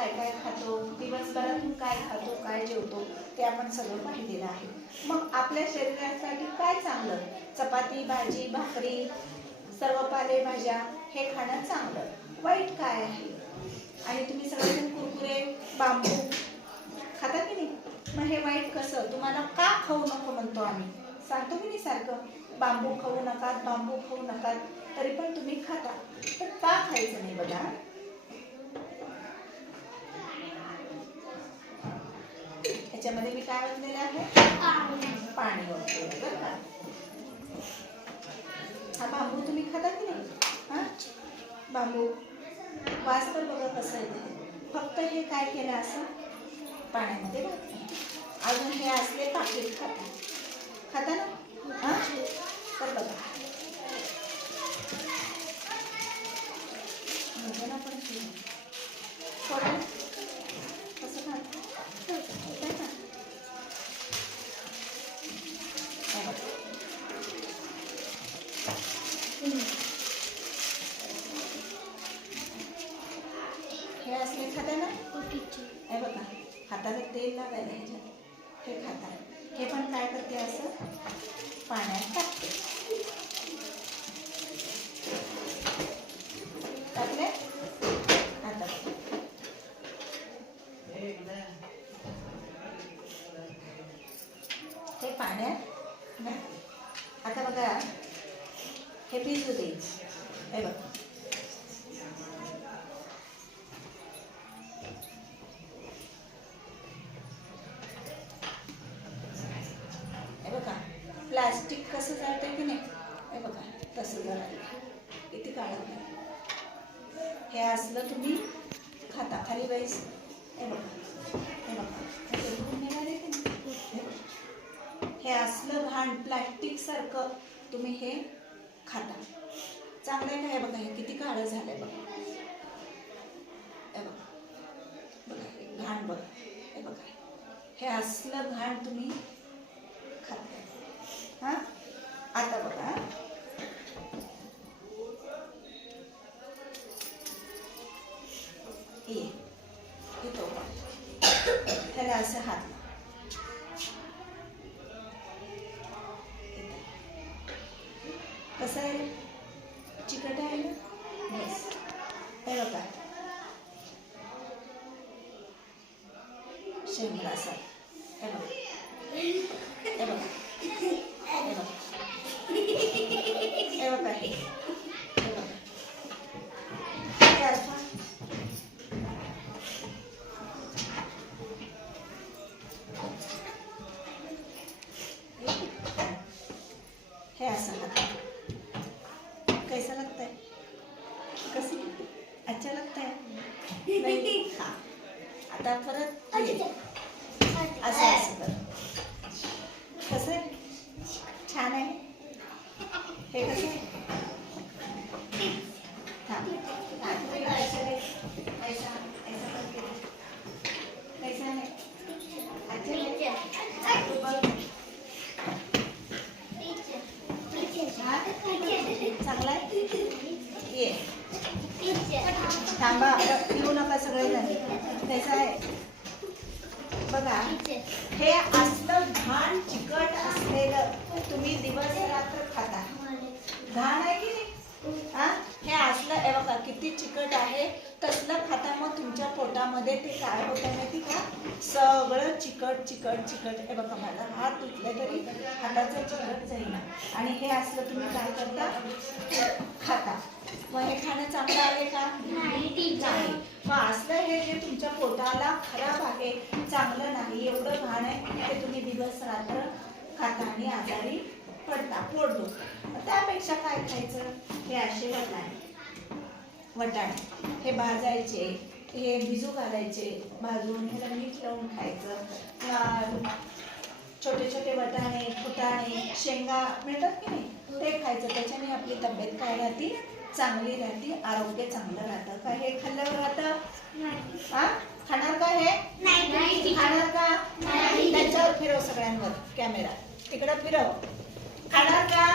काय काय खातो दिवसभरातून काय खातो काय जेवतो ते आपण सगळं पाहिलेलं आहे. मग आपल्या शरीरासाठी काय चांगलं? चपाती भाजी भाकरी सर्व पालेभाज्या हे खाणं चांगलं. वाईट काय आहे? आणि तुम्ही सगळेजण कुरकुरे बांबू खाता की नाही? मग हे वाईट कसं? तुम्हाला का खाऊ नको म्हणतो आम्ही? सांगतो की नाही सारखं? बांबू खाऊ नका बांबू खाऊ नका तरी पण तुम्ही खाता. तर का खायचं नाही बघा? याच्यामध्ये मी काय म्हणलेलं आहे? पाणी वापरलं बरं का? हा बांबू तुम्ही खाता की नाही? हा? बांबू वास तर बघा कसं फक्त हे काय केलं असं? पाण्यामध्ये घातलं. अजून हे असले पाकिट खाता खाता ना? हा? तर बघा. हे असले खाता ना? हे बघा हाताला तेल लागायला ह्याच्यात. हे खाता हे पण काय करते असं? पाण्यात टाकते. टाकले? आता. हे पाण्यात घातले आता बघा हे भिजू दे हे बघा. प्लास्टिक कसं जातं की नाही? हे बघा तसं जळालं किती काळं हे असलं तुम्ही खाता. खाली बाईस. हे बघा. हे बघा. हे की हे असलं घाण प्लॅस्टिकसारखं तुम्ही हे खाता. चांगलं आहे का? हे बघा हे किती काळं झालं आहे बघा. हे बघा. बघा घाण बघा. हे बघा. हे असलं घाण तुम्ही खाता हा आता बघा ये हे येतो त्याला असं हात कसं आहे रे चिकट आहे ना बस हे बघा शेंगला असं हे। बघा। हे बघा। हे असं हात कैसा लगता है? कसी अच्छा लगता है? नहीं. हाँ. आता परत. असं असं कर कसं आहे छान आहे हे कसं आहे हाँ हाँ, तुम्ही ऐसा दे. ऐसा ऐसा करके दे. कैसा है अच्छा है तू बघ. हाँ? चांगला आहे ये थांबा येऊ नका सगळेजण. त्याचं आहे. बघा हे असलं घाण चिकट असलेलं तुम्ही दिवस रात्र खाता. घाण आहे की नाही? हे? असलं हे बघा किती चिकट आहे. तसलं खाता मग तुमच्या पोटामध्ये ते काय होतं माहिती का? सगळं चिकट चिकट चिकट. हे बघा मला हात तुटलं तरी हाताचं चिकट जाईना. आणि हे असलं तुम्ही काय करता? खाता. मग हे खाणं चांगलं आहे का? नाही मग असलं हे जे तुमच्या पोटाला खराब आहे चांगलं नाही एवढं घाण आहे ते तुम्ही दिवस रात्र खाता आणि आजारी पडता पोट त्यापेक्षा काय खायचं? हे असे वटाणे वटाणे. हे भाजायचे हे भिजू घालायचे भाजून ह्याला मीठ लावून खायचं. छोटे छोटे वटाणे फुटाणे शेंगा मिळतात की नाही? ते खायचं. त्याच्याने आपली तब्येत काय राहते चांगली राहते आरोग्य चांगलं राहतं. का हे खाल्ल्यावर राहतं हा खाणार का हे? खाणार का? त्याच्यावर फिरव सगळ्यांवर. कॅमेरा. तिकडं फिरव. खाणार का?